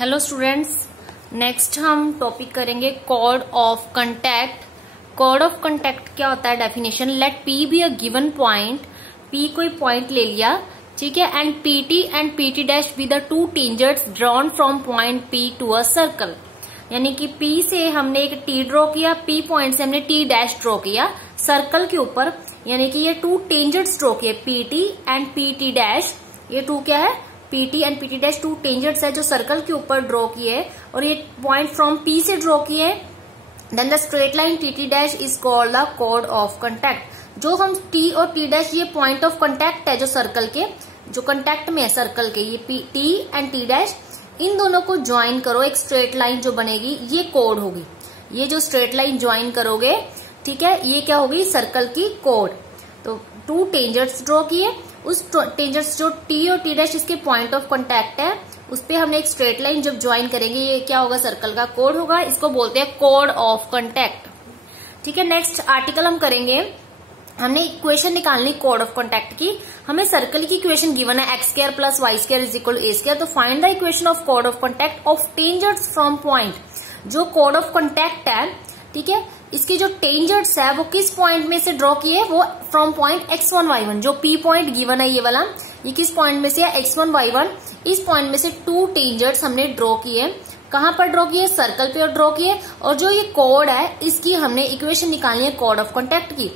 Hello students, next हम topic करेंगे chord of contact. Chord of contact क्या होता है? Definition, let P be a given point. P कोई पॉइंट ले लिया, ठीक है, and PT and PT dash be the two tangents drawn from point P to a circle. यानी कि पी से हमने एक टी ड्रॉ किया, पी पॉइंट से हमने टी डैश ड्रॉ किया सर्कल के ऊपर, यानी कि ये टू टेंजेंट्स ड्रॉ किए, पीटी एंड पीटी डैश। ये टू क्या है? PT and PT dash two tangents है जो सर्कल के ऊपर ड्रॉ किए और ये पॉइंट फ्रॉम पी से ड्रॉ किए। Then the straight line TT dash is called the chord of contact. जो हम टी और टी डैश, ये पॉइंट ऑफ कंटैक्ट है जो सर्कल के, जो कंटैक्ट में है सर्कल के, ये टी एंड टी डैश, इन दोनों को ज्वाइन करो, एक स्ट्रेट लाइन जो बनेगी ये कॉर्ड होगी। ये जो स्ट्रेट लाइन ज्वाइन करोगे, ठीक है, ये क्या होगी? सर्कल की कॉर्ड। तो टू टेंजेंट्स ड्रॉ किए, उस टेंजेंट्स जो टी और टी डैश इसके पॉइंट ऑफ कांटेक्ट है, उस पे हमने एक स्ट्रेट लाइन जब ज्वाइन करेंगे, ये क्या होगा? सर्कल का कॉर्ड होगा। इसको बोलते हैं कॉर्ड ऑफ कांटेक्ट, ठीक है। नेक्स्ट आर्टिकल हम करेंगे, हमने इक्वेशन निकालनी कॉर्ड ऑफ कांटेक्ट की। हमें सर्कल की इक्वेशन गिवन है x square plus y square is equal a square. तो find the equation of chord of contact of tangents from point. जो कॉर्ड ऑफ कांटेक्ट है, ठीक है, इसके जो टेंजेंट्स है वो किस पॉइंट में से ड्रॉ किए? वो फ्रॉम पॉइंट x1 y1, जो p पॉइंट गिवन है ये वाला, ये किस पॉइंट में से है? x1 y1। इस पॉइंट में से टू टेंजेंट्स हमने ड्रॉ किए। कहां पर ड्रॉ किए? सर्कल पे ड्रॉ किए। और जो ये कॉर्ड है, इसकी हमने इक्वेशन निकालनी है कॉर्ड ऑफ कांटेक्ट की।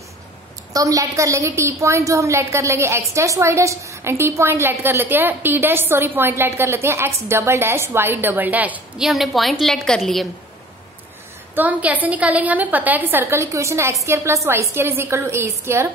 तो हम लेट कर लेंगे टी पॉइंट, जो हम लेट कर लेंगे x dash y dash, and T point let कर लेते हैं, T dash sorry point let कर लेते हैं x double dash y double dash. ये हमने पॉइंट लेट कर लिए। तो हम कैसे निकालेंगे? हमें पता है कि सर्कल इक्वेशन है x square plus y square is equal to a square.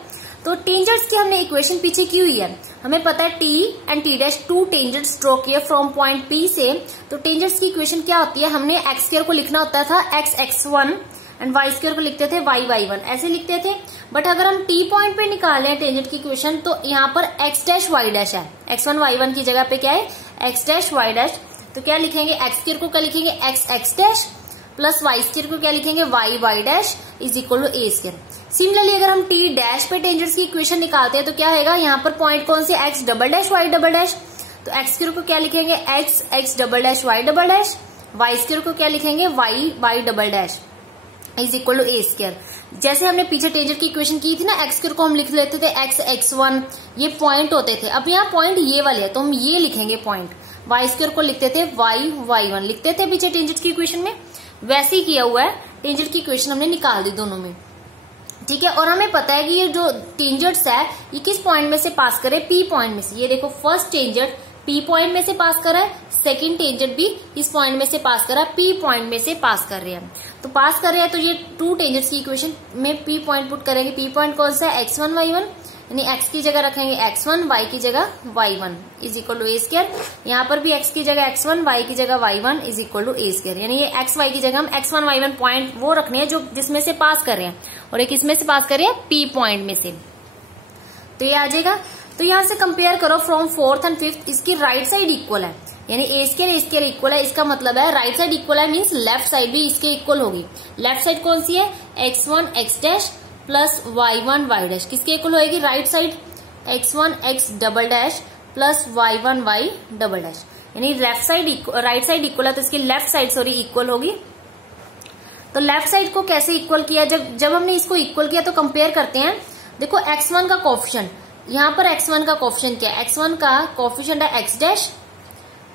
तो टेंजेंट्स की हमने इक्वेशन पीछे की हुई है। हमें पता है T and T dash two tangents draw किए फ्रॉम पॉइंट पी से। तो टेंजेंट्स की इक्वेशन क्या होती है? हमने एक्स स्क्वायर को लिखना होता था x1 एंड वाई स्क्वायर को लिखते थे y1, ऐसे लिखते थे। बट अगर हम टी पॉइंट पे निकालें टेंजेंट की इक्वेशन, तो यहाँ पर x डैश y डैश है, x1 y1 की जगह पे क्या है? x dash y dash. तो क्या लिखेंगे? एक्स स्क्वायर को क्या लिखेंगे? x dash plus y square को क्या लिखेंगे? y dash is equal to a square. Similarly अगर हम टी डैश पे टेंजेंट्स की इक्वेशन निकालते हैं तो क्या होगा? यहाँ पर पॉइंट कौन से? x double dash y double dash. तो एक्स स्क्वायर को क्या लिखेंगे? x double dash y double dash. Y square को क्या लिखेंगे? y double dash is equal to a square. जैसे हमने पीछे टेंजेंट की इक्वेशन की थी ना, एक्स स्क्वायर को हम लिख लेते थे x1, ये पॉइंट होते थे। अब यहाँ पॉइंट ये वाले है, तो हम ये लिखेंगे पॉइंट। वाई स्क्वायर को लिखते थे y1 लिखते थे पीछे टेंजेंट की इक्वेशन में। वैसे ही किया हुआ है, टेंजेंट की इक्वेशन हमने निकाल दी दोनों में, ठीक है। और हमें पता है कि ये जो टेंजेंट्स है ये किस पॉइंट में से पास करे? पी पॉइंट में से। ये देखो, फर्स्ट टेंजेंट पी पॉइंट में से पास कर रहा है, सेकंड टेंजेंट भी इस पॉइंट में से पास कर रहा है, पी पॉइंट में से पास कर रहे हैं। तो पास कर रहे हैं, तो ये टू टेंजेंट्स की इक्वेशन में पी पॉइंट पुट करेंगे। पी पॉइंट कौन सा है? x1 y1, यानी x की जगह रखेंगे x1, y की जगह y1 is equal to a square. यहाँ पर भी x की जगह x1, y की जगह y1 is equal to a square. यानी ये x y की जगह हम x1 y1 पॉइंट वो रखने हैं जो जिसमें से पास कर रहे हैं, और एक इसमें से पास कर रहे हैं p पॉइंट में से। तो ये आ जाएगा। तो यहाँ से कंपेयर करो फ्रॉम फोर्थ एंड फिफ्थ, इसकी राइट साइड इक्वल है, यानी ए स्क्वायर इक्वल है। इसका मतलब है राइट साइड इक्वल है, मीन्स लेफ्ट साइड भी इसके इक्वल होगी। लेफ्ट साइड कौन सी है? x1 x dash plus y1 y dash, किसके इक्वल होगी? Right side x1 x double dash plus y1 y double dash, यानी left side right side equal है, तो इसकी लेफ्ट साइड सॉरी इक्वल होगी। तो लेफ्ट साइड को कैसे इक्वल किया? जब हमने इसको इक्वल किया तो कंपेयर करते हैं। देखो x1 का कोफिशिएंट, यहाँ पर x1 का कोफिशिएंट क्या है? x1 का कोफिशिएंट है x डैश,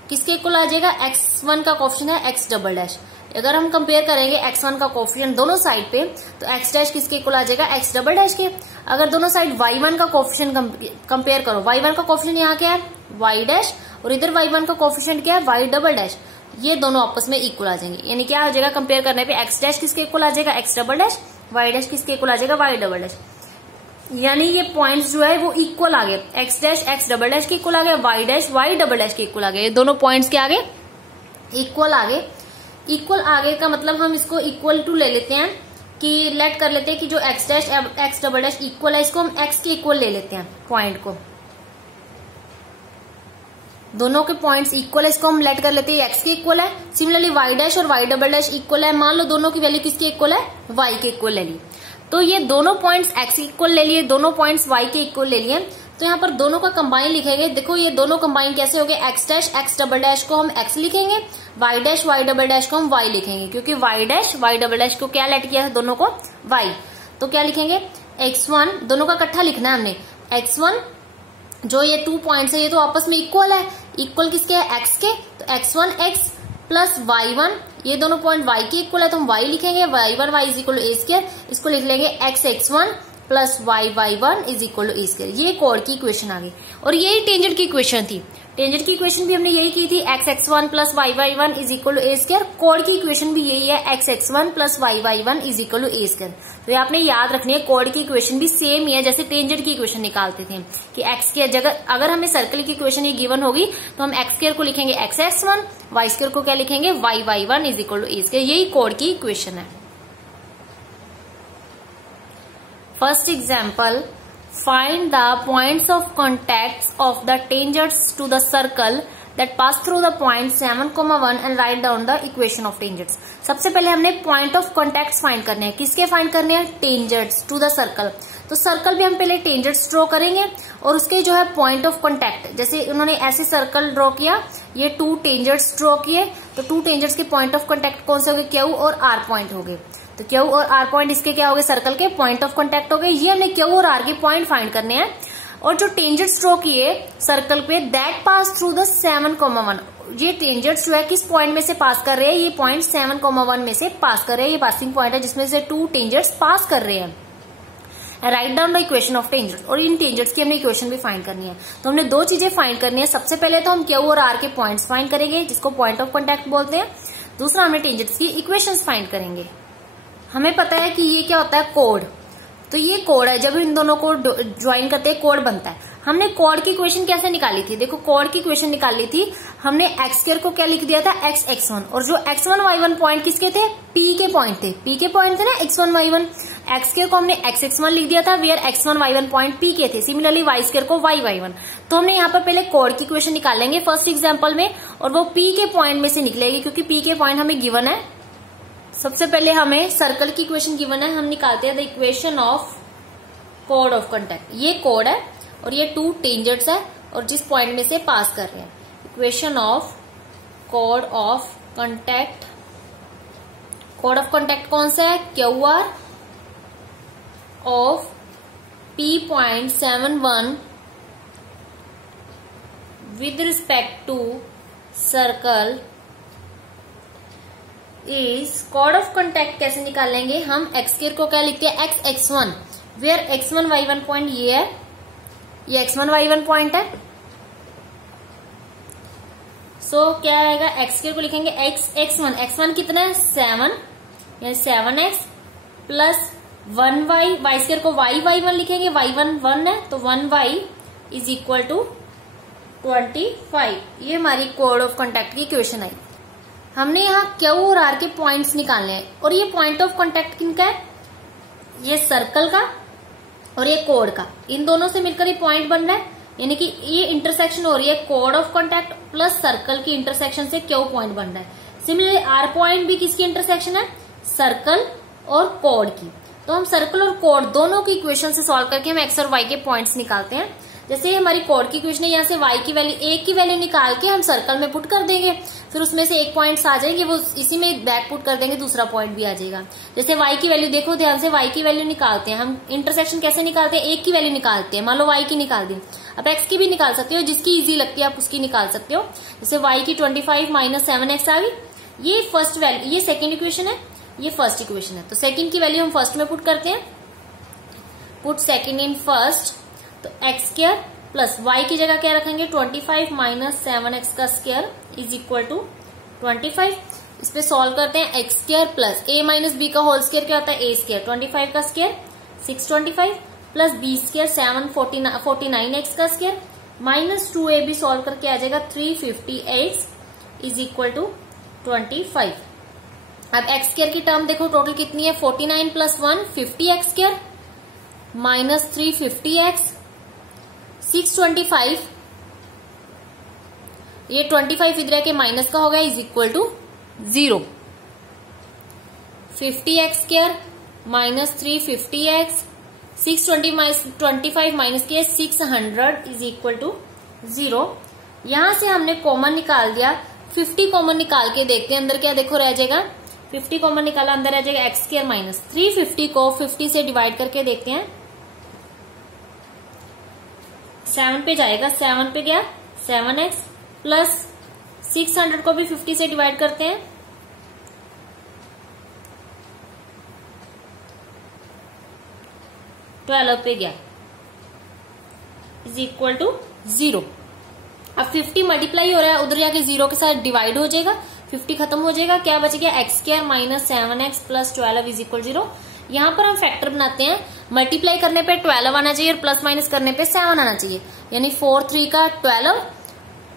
किसके इक्वल आ जाएगा? x1 का कोफिशिएंट है x डबल डैश। अगर हम कंपेयर करेंगे x1 का कोफिशिएंट दोनों साइड पे, तो x डैश किसके इक्वल आ जाएगा? x डबल डैश के। अगर दोनों साइड y1 का कोफिशिएंट कंपेयर करो, y1 का कोफिशिएंट यहाँ क्या है? y डैश, और इधर y1 का कोफिशिएंट क्या है? y double dash. ये दोनों आपस में इक्वल आ जाएंगे, यानी क्या आ जाएगा? कंपेयर करने पे x डैश किसके इक्वल आ जाएगा? x double dash. y dash किसके इक्वल आ जाएगा? y double dash. यानी ये पॉइंट्स जो है वो इक्वल आ गए, x dash x double dash के इक्वल आ गए, y dash y double dash के इक्वल आ गए। ये दोनों पॉइंट्स के आगे इक्वल आ गए। इक्वल आगे का मतलब हम इसको इक्वल टू ले लेते हैं, कि लेट कर लेते हैं कि जो x dash x double dash equal है, इसको हम x के इक्वल ले लेते हैं पॉइंट को। दोनों के पॉइंट्स इक्वल है, इसको हम लेट कर लेते हैं x के इक्वल है। सिमिलरली y डैश और y डबल डैश इक्वल है। मान लो दोनों की वैल्यू किसके इक्वल है? y के इक्वल ले ली। तो ये दोनों पॉइंट्स x इक्वल ले लिए, दोनों पॉइंट्स y के इक्वल ले लिए। तो यहाँ पर दोनों का कंबाइन लिखेंगे। देखो ये दोनों कंबाइन कैसे हो गए, x dash x double dash को हम एक्स लिखेंगे, y dash y double dash को हम वाई लिखेंगे, क्योंकि y dash y double dash को क्या लेट किया है दोनों को वाई। तो क्या लिखेंगे x1, दोनों का इकट्ठा लिखना है हमने, x1 जो ये 2 पॉइंट्स है ये तो आपस में इक्वल है, इक्वल किसके है x के, तो x1 x प्लस y1, ये दोनों पॉइंट y के इक्वल है तो हम y लिखेंगे, y1 y is equal to a square, इसको लिख लेंगे x x1 plus y1 is equal to a square. ये कॉर्ड की इक्वेशन आ गई और यही टेंजेंट की इक्वेशन थी। टेंजेंट की इक्वेशन भी हमने यही की थी, x x1 plus y1 is equal to a square. Chord की इक्वेशन भी यही है, x x1 plus y1 is equal to a square. तो ये आपने याद रखनी है, कॉर्ड की इक्वेशन भी सेम ही है जैसे टेंजेंट की इक्वेशन निकालते थे कि x की जगह अगर हमें सर्कल की इक्वेशन ये गिवन होगी तो हम x स्क्वायर को लिखेंगे x x1, y स्क्वायर को क्या लिखेंगे y1 is equal to a square. यही कॉर्ड की इक्वेशन है। First example, find the points of contacts of the tangents to the circle that pass through the point 7,1 and write down the equation of tangents। सबसे पहले हमने point of contacts find करने हैं। किसके find करने हैं, tangents to the circle। तो circle भी हम पहले tangents ड्रॉ करेंगे और उसके जो है पॉइंट ऑफ कॉन्टैक्ट, जैसे उन्होंने ऐसे सर्कल ड्रॉ किया, ये 2 tangents ड्रॉ किए, तो 2 tangents के पॉइंट ऑफ कॉन्टैक्ट कौन से हो गए, क्यू और आर पॉइंट हो गए। तो क्यू और आर पॉइंट इसके क्या हो गए, सर्कल के पॉइंट ऑफ कॉन्टैक्ट हो गए। ये हमने क्यू और आर के पॉइंट फाइंड करने हैं और जो टेंजेंट्स ड्रॉ किए सर्कल पे दैट पास थ्रू द 7,1, ये टेंजेंट्स जो है किस पॉइंट में से पास कर रहे हैं, ये पॉइंट 7,1 में से पास कर रहे हैं। ये पासिंग पॉइंट है जिसमें से 2 टेंजेंट्स पास कर रहे हैं। Write down the equation of tangents, और इन टेंजेंट्स की हमने इक्वेशन भी फाइंड करनी है। तो हमने 2 चीजें फाइंड करनी है। सबसे पहले तो हम क्यू और आर के पॉइंट्स फाइंड करेंगे जिसको पॉइंट ऑफ कॉन्टैक्ट बोलते हैं। दूसरा हमने टेंजेंट्स की इक्वेशंस फाइंड करेंगे। हमें पता है कि ये क्या होता है, कोड। तो ये कोड है, जब इन दोनों को ज्वाइन करते हैं कोड बनता है। हमने कोड की इक्वेशन कैसे निकाली थी, देखो कोड की इक्वेशन निकाली थी हमने एक्स स्क्वायर को क्या लिख दिया था एक्स x1, और जो x1 y1 पॉइंट किसके थे, p के पॉइंट थे, p के पॉइंट थे ना x1 y1। एक्स स्क्वायर को हमने x x1 लिख दिया था where x1 y1 point p के थे। सिमिलरली y स्क्वायर को y y1। तो हमने यहाँ पर पहले कोड की इक्वेशन निकालेंगे फर्स्ट एग्जाम्पल में, और वो p के पॉइंट में से निकलेगी क्योंकि p के पॉइंट हमें गिवन है। सबसे पहले हमें सर्कल की इक्वेशन गिवन है, हम निकालते हैं द इक्वेशन ऑफ कोड ऑफ कॉन्टैक्ट। ये कोड है और ये 2 टेंजेंट्स है और जिस पॉइंट में से पास कर रहे हैं। इक्वेशन ऑफ कोड ऑफ कॉन्टैक्ट, कोड ऑफ कॉन्टैक्ट कौन सा है, Q R of P.71 with respect to circle is. कोड ऑफ कॉन्टैक्ट कैसे निकालेंगे हम, एक्स स्क्वायर को क्या लिखते हैं x x1 where x1 y1 point ये है, ये x1 y1 पॉइंट है। सो क्या आएगा, एक्स स्क्वायर को लिखेंगे एक्स x1, x1 कितना है 7, यानी 7x plus 1y, y square को y1 लिखेंगे, y1 1 है तो 1y इज इक्वल टू 25। ये हमारी कोड ऑफ कॉन्टैक्ट की इक्वेशन आई। हमने यहाँ क्यू और आर के पॉइंट्स निकालने हैं और ये पॉइंट ऑफ कॉन्टैक्ट किनका है, ये सर्कल का और ये कोड का, इन दोनों से मिलकर ये पॉइंट बन रहा है, यानी कि ये इंटरसेक्शन हो रही है code of contact plus circle की इंटरसेक्शन से क्यू पॉइंट बन रहा है। सिमिलरली आर पॉइंट भी किसकी इंटरसेक्शन है, सर्कल और कोड की। तो हम सर्कल और कोड दोनों की इक्वेशन से सॉल्व करके हम एक्स और वाई के पॉइंट्स निकालते हैं। जैसे हमारी कोड की इक्वेशन है, यहाँ से y की वैल्यू, एक की वैल्यू निकाल के हम सर्कल में पुट कर देंगे, फिर उसमें से एक पॉइंट्स आ जाएंगे, वो इसी में बैक पुट कर देंगे, दूसरा पॉइंट भी आ जाएगा। जैसे y की वैल्यू देखो ध्यान से, y की वैल्यू निकालते हैं हम, इंटरसेक्शन कैसे निकालते हैं, एक की वैल्यू निकालते हैं, मान लो y की निकाल दी, अब x की भी निकाल सकते हो, जिसकी इजी लगती है आप उसकी निकाल सकते हो। जैसे y की 25 माइनस 7x आ गई, ये फर्स्ट वैल्यू, ये सेकेंड इक्वेशन है, ये फर्स्ट इक्वेशन है। तो सेकेंड की वैल्यू हम फर्स्ट में पुट करते हैं, पुट सेकेंड इन फर्स्ट, तो एक्स स्क्वायर प्लस y की जगह क्या रखेंगे 25 माइनस 7x का स्क्वायर इज इक्वल टू 25। इस पे सॉल्व करते हैं, x square plus a minus b का होल स्क्वायर क्या होता है a स्क्वायर, 25 का square 625 plus b square 749x का स्क्वायर माइनस 2ab सॉल्व करके आ जाएगा 350x इज इक्वल टू 25। अब एक्स स्क्वायर की टर्म देखो टोटल कितनी है 49 plus 1 50x square minus 350x 625, ये 25 इधर के माइनस का होगा is equal to 0। 50x square minus 350x 625 minus किया 600 इज इक्वल टू 0। यहां से हमने कॉमन निकाल दिया, 50 कॉमन निकाल के देखते हैं अंदर क्या देखो रह जाएगा। 50 कॉमन निकाला, अंदर रह जाएगा एक्स स्क्वायर माइनस 350 को 50 से डिवाइड करके देखते हैं, 7 पे जाएगा, 7 पे गया 7x प्लस 600 को भी 50 से डिवाइड करते हैं, 12 पे गया इज इक्वल टू 0। अब 50 मल्टीप्लाई हो रहा है, उधर जाके 0 के साथ डिवाइड हो जाएगा, 50 खत्म हो जाएगा, क्या बच गया x square minus 7x plus 12 is equal 0। यहां पर हम फैक्टर बनाते हैं, मल्टीप्लाई करने पे 12 आना चाहिए और प्लस माइनस करने पे 7 आना चाहिए, यानी 4 3 का 12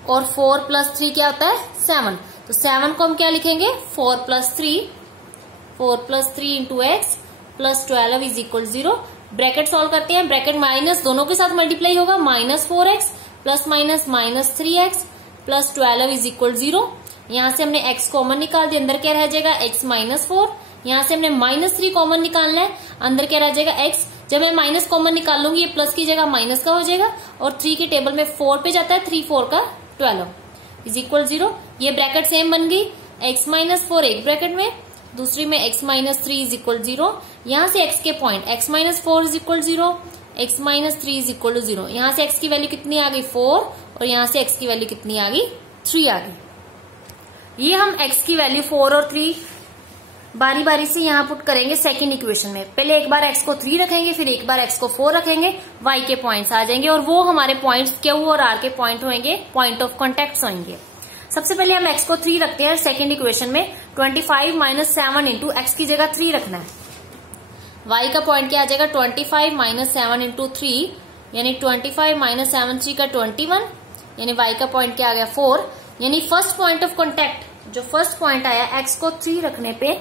और 4 प्लस 3 क्या होता है 7। तो 7 को हम क्या लिखेंगे 4 plus 3 into x plus 12 is equal 0। Bracket solve करते हैं, ब्रैकेट माइनस दोनों के साथ मल्टीप्लाई होगा, minus 4x plus minus minus 3x plus 12 is equal 0। यहां से हमने x कॉमन निकाल दिया, अंदर क्या रह जाएगा x माइनस 4। यहां से हमने माइनस 3 कॉमन निकालना है, अंदर क्या रह जाएगा x। जब मैं माइनस कॉमन निकाल लूंगी ये प्लस की जगह माइनस का हो जाएगा और 3 के टेबल में 4 पे जाता है, 3 4 का 12 इज इक्वल 0। ये ब्रैकेट सेम बन गई, x माइनस 4 एक ब्रैकेट में, दूसरी में x माइनस 3 इज इक्वल 0। यहां से x के point x minus 4 is equal 0, x minus 3 is equal to 0। यहां से x की वैल्यू कितनी आ गई 4 और यहां से x की वैल्यू कितनी आ गई 3 आ गई। ये हम x की वैल्यू 4 और 3 बारी बारी से यहां पुट करेंगे सेकेंड इक्वेशन में। पहले एक बार x को 3 रखेंगे, फिर एक बार x को 4 रखेंगे, y के पॉइंट्स आ जाएंगे और वो हमारे पॉइंट्स Q और R के पॉइंट होंगे, पॉइंट ऑफ कॉन्टेक्ट होंगे। सबसे पहले हम x को 3 रखते हैं सेकेंड इक्वेशन में, 25 माइनस 7 इंटू एक्स की जगह 3 रखना है। y का पॉइंट क्या आ जाएगा 25 माइनस 7 इंटू 3, यानी 25 माइनस 7 3 का 21, यानी y का पॉइंट क्या आ गया 4। यानी फर्स्ट पॉइंट ऑफ कॉन्टेक्ट, जो फर्स्ट पॉइंट आया x को 3 रखने पे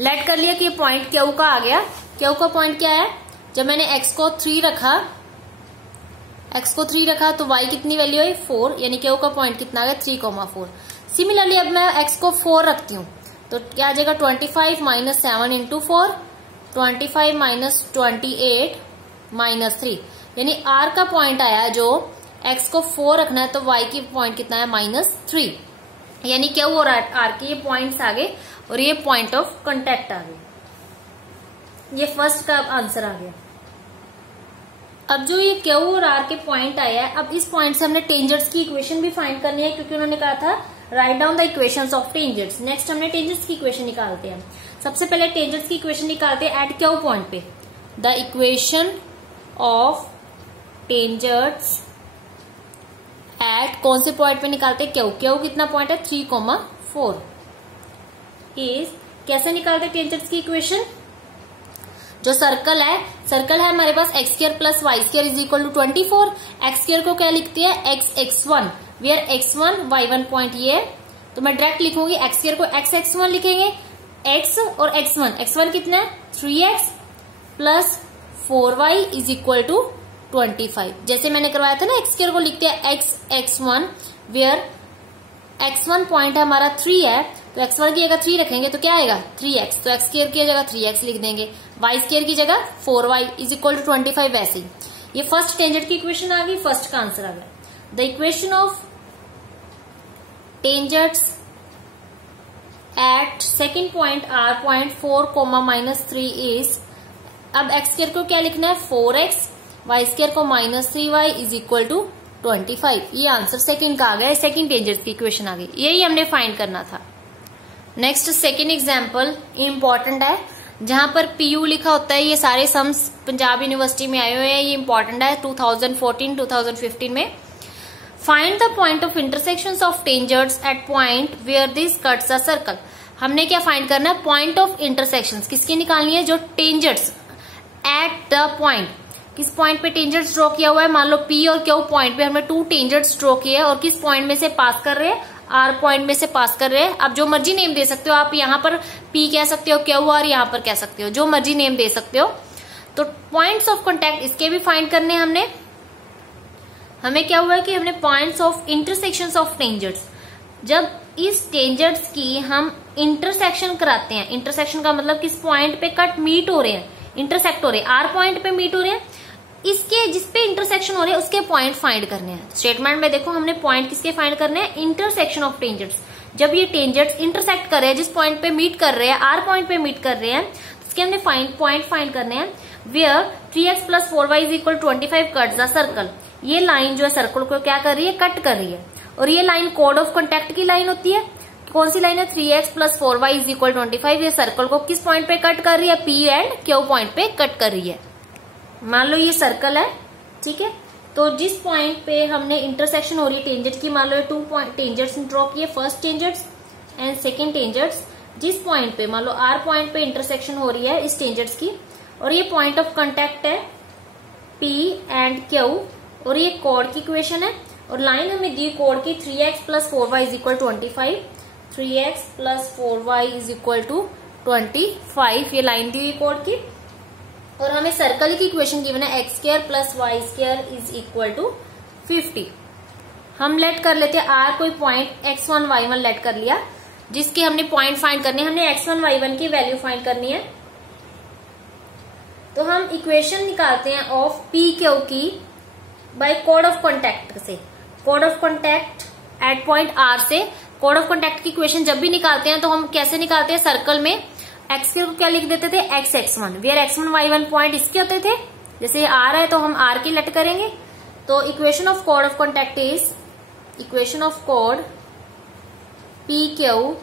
लेट कर लिया कि ये पॉइंट Q का आ गया। Q का पॉइंट क्या है, जब मैंने x को 3 रखा तो y कितनी वैल्यू आई 4, यानी Q का पॉइंट कितना आ गया 3,4। सिमिलरली अब मैं x को 4 रखती हूँ तो क्या आ जाएगा 25 माइनस 7 इंटू 4, 25 माइनस 28 माइनस 3, यानी R का पॉइंट आया जो x को 4 रखना है तो y की पॉइंट कितना है माइनस 3, यानी क्या हो रहा है R के ये पॉइंट्स आ गए और ये पॉइंट ऑफ कांटेक्ट आ गए। ये फर्स्ट का आंसर आ गया। अब जो ये Q और R के पॉइंट आया है, अब इस पॉइंट से हमने टेंजेंट्स की इक्वेशन भी फाइंड करनी है, क्योंकि उन्होंने कहा था write down the equations of tangents. Next हमने टेंजेंट्स की इक्वेशन निकालते हैं। सबसे पहले टेंजेंट्स की इक्वेशन निकालते हैं एट Q पॉइंट पे। The equation of tangents eight कौन से पॉइंट पे निकालते हैं Q कितना पॉइंट है 3,4 इज, कैसे निकालते हैं टेंजेंट्स की इक्वेशन। जो सर्कल है हमारे पास x square plus y square is equal to 24। X square को क्या लिखते हैं x(x1), where x1 y1 point ये है, तो मैं डायरेक्ट लिखूंगी एक्स स्क्वायर को x(x1) लिखेंगे, x और x1 कितना है 3x plus 4y is equal to 25। जैसे मैंने करवाया था ना, एक्स स्क्वायर को लिखते हैं x(x1), वेयर x1 पॉइंट हमारा 3 है, तो x1 की जगह 3 रखेंगे तो क्या आएगा 3x, तो x स्क्वायर की जगह 3x लिख देंगे, y स्क्वायर की जगह 4y इज इक्वल टू 25। वैसे ही ये फर्स्ट टेंजेंट की इक्वेशन आ गई, फर्स्ट का आंसर आ गया। The equation of tangents eight second point R point 4, -3 is, अब x स्क्वायर को क्या लिखना है 4x, y स्क्वायर को -3y इज इक्वल टू 25। ये आंसर सेकंड का आ गया, सेकंड टेंजेंट की इक्वेशन आ गई, यही हमने फाइंड करना था। नेक्स्ट सेकंड एग्जांपल इंपॉर्टेंट है, जहां पर PU लिखा होता है, ये सारे सम्स पंजाब यूनिवर्सिटी में आए हुए हैं, ये इंपॉर्टेंट है 2014-2015 में। Find the point of intersections of tangents at point where this cuts a circle. हमने क्या फाइंड करना है पॉइंट ऑफ इंटरसेक्शंस, किसकी निकालनी है, जो टेंजेंट्स एट द पॉइंट, किस पॉइंट पे टेंजेंट्स ड्रॉ किया हुआ है, मान लो P और Q पॉइंट पे हमने 2 टेंजेंट्स ड्रॉ किए हैं और किस पॉइंट में से पास कर रहे हैं R पॉइंट में से पास कर रहे हैं। आप जो मर्जी नेम दे सकते हो, आप यहाँ पर P कह सकते हो, Q और यहाँ पर कह सकते हो, जो मर्जी नेम दे सकते हो। तो पॉइंट्स ऑफ कॉन्टेक्ट इसके भी फाइंड करने हमने। हमें क्या हुआ है कि हमने points of intersections of tangents, जब इस टेंजेंट्स की हम इंटरसेक्शन कराते हैं, इंटरसेक्शन का मतलब किस पॉइंट पे कट मीट हो रहे हैं, इंटरसेक्ट हो रहे हैं, आर पॉइंट पे मीट हो रहे हैं, इसके जिसपे इंटरसेक्शन हो रहे हैं उसके पॉइंट फाइंड करने हैं। स्टेटमेंट में देखो हमने पॉइंट किसके फाइंड करने हैं, इंटरसेक्शन ऑफ टेंजेंट्स। जब ये टेंजेंट्स इंटरसेक्ट कर रहे हैं, जिस पॉइंट पे मीट कर रहे हैं, आर पॉइंट पे मीट कर रहे हैं, तो इसके हमने पॉइंट फाइंड करने हैं। Where 3x + 4y = 25 cuts the circle. ये लाइन जो है सर्कल को क्या कर रही है, कट कर रही है। और ये लाइन कोड ऑफ कॉन्टैक्ट की लाइन होती है। कौन सी लाइन है, 3x + 4y = 25। ये सर्कल को किस पॉइंट पे कट कर रही है, P एंड Q पॉइंट पे कट कर रही है। मान लो ये सर्कल है, ठीक है, तो जिस पॉइंट पे हमने इंटरसेक्शन हो रही है टेंजेंट की, मान लो 2 पॉइंट टेंजेंट्स ड्रॉ किए, first tangents and second tangents. जिस पॉइंट पे मान लो R पॉइंट पे इंटरसेक्शन हो रही है इस टेंजेंट्स की, और ये पॉइंट ऑफ कांटेक्ट है P एंड Q, और ये कोड की इक्वेशन है। और लाइन हमें दी कोड की 3x + 4y = 25, 3x + 4y = 25, ये लाइन दी हुई कोड की। और हमें सर्कल की इक्वेशन गिवन है x² + y² = 50। हम लेट कर लेते हैं R कोई पॉइंट x1 y1 लेट कर लिया, जिसके हमने पॉइंट फाइंड करने, हमने x1 y1 की वैल्यू फाइंड करनी है। तो हम इक्वेशन निकालते हैं ऑफ P Q की बाय कोड ऑफ कॉन्टैक्ट से। Code of contact at point R से कोड ऑफ कॉन्टैक्ट की इक्वेशन जब भी निकालते हैं तो हम कैसे निकालते हैं, सर्कल में x को क्या लिख देते थे, x(x1), where x1 y1 point इसके होते थे। जैसे R है तो हम R की लेट करेंगे। तो इक्वेशन ऑफ कोड of contact is, equation of code P Q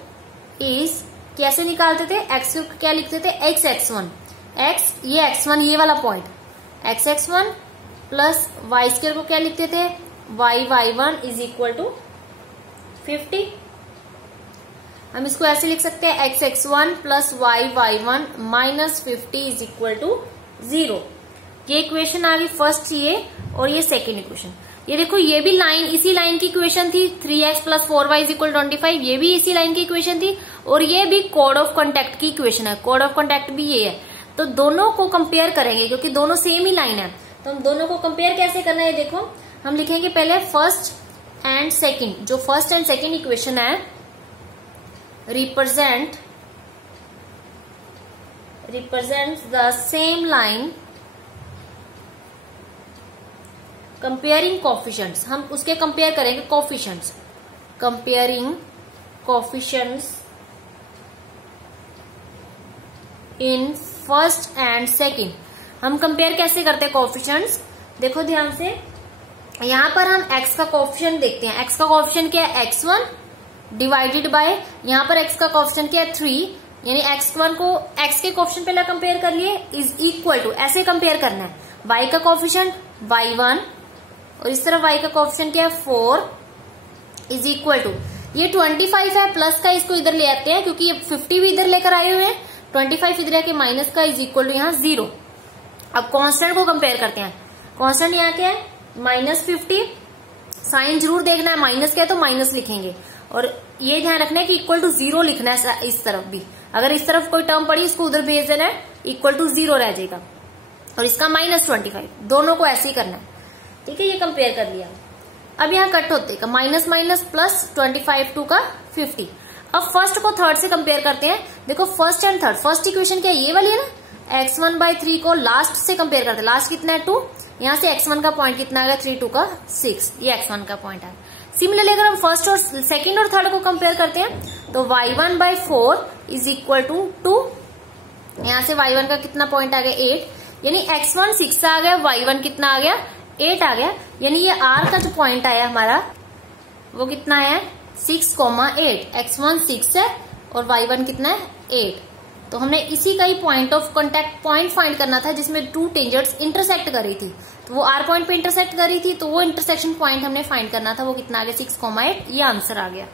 is, कैसे निकालते थे, x को क्या लिखते थे, x(x1), x ये x1 ये वाला पॉइंट, x(x1) प्लस y² को क्या लिखते थे, y(y1) = 50। हम इसको ऐसे लिख सकते हैं x(x1) प्लस y(y1) - 50 = 0। ये इक्वेशन आ गई फर्स्ट, ये और ये सेकेंड इक्वेशन। ये देखो ये भी लाइन, इसी लाइन की इक्वेशन थी, 3x + 4y = 25, ये भी इसी लाइन की इक्वेशन थी। और ये भी कोड ऑफ कॉन्टैक्ट की इक्वेशन है, कोड ऑफ कॉन्टैक्ट भी ये है। तो दोनों को कंपेयर करेंगे क्योंकि दोनों सेम ही लाइन है। तो हम दोनों को कंपेयर कैसे करना है, देखो हम लिखेंगे पहले फर्स्ट एंड सेकंड। जो फर्स्ट एंड सेकंड इक्वेशन है, represent the same line comparing coefficients. हम उसके कंपेयर करेंगे coefficients, comparing coefficients in first and second. हम कंपेयर कैसे करते हैं कोफिशिएंट्स, देखो ध्यान से। यहां पर हम x का कोफिशिएंट देखते हैं। x का कोफिशिएंट क्या है, x1 डिवाइडेड बाय, यहां पर x का कोफिशिएंट क्या है, 3, यानी x1 को x के कोफिशिएंट पहले कंपेयर कर लिए, इज इक्वल टू, ऐसे कंपेयर करना है, y का कोफिशिएंट y1 और इस तरफ y का कोफिशिएंट क्या है 4, इज इक्वल टू, ये 25 है प्लस का, इसको इधर ले आते हैं क्योंकि ये 50 भी इधर लेकर आए हुए हैं, 25 इधर आके माइनस का, इज इक्वल टू यहाँ 0। अब कांस्टेंट को कंपेयर करते हैं। कांस्टेंट यहाँ क्या है, -50, साइन जरूर देखना है, माइनस क्या है तो माइनस लिखेंगे। और ये ध्यान रखना है कि इक्वल टू 0 लिखना है इस तरफ भी। अगर इस तरफ कोई टर्म पड़ी इसको उधर भेज देना है, इक्वल टू 0 रह जाएगा। और इसका -25, दोनों को ऐसे ही करना है, ठीक है। ये कंपेयर कर लिया। अब यहाँ कट होते का माइनस माइनस प्लस 25 टू का 50। अब फर्स्ट को थर्ड से कंपेयर करते हैं। देखो first and third, first equation क्या है, ये वाली है ना, x1/3 को लास्ट से कंपेयर करते हैं। लास्ट कितना है 2, यहाँ से x1 का पॉइंट कितना आ गया 3 2 का 6, ये x1 का पॉइंट है। सिमिलरली अगर हम फर्स्ट और सेकंड और थर्ड को कंपेयर करते हैं तो y1/4 इज इक्वल टू 2, यहाँ से y1 का कितना पॉइंट आ गया 8, यानी x1 6 आ गया, y1 कितना आ गया 8 आ गया। यानी ये r का जो पॉइंट आया हमारा वो कितना है 6,8, x1 6 है और y1 कितना है 8। तो हमने इसी का ही point of contact point find करना था जिसमें 2 टेंजेंट्स इंटरसेक्ट कर रही थी। तो वो r पॉइंट पे इंटरसेक्ट कर रही थी, तो वो इंटरसेक्शन पॉइंट हमने फाइंड करना था, वो कितना आ गया 6,8, ये आंसर आ गया।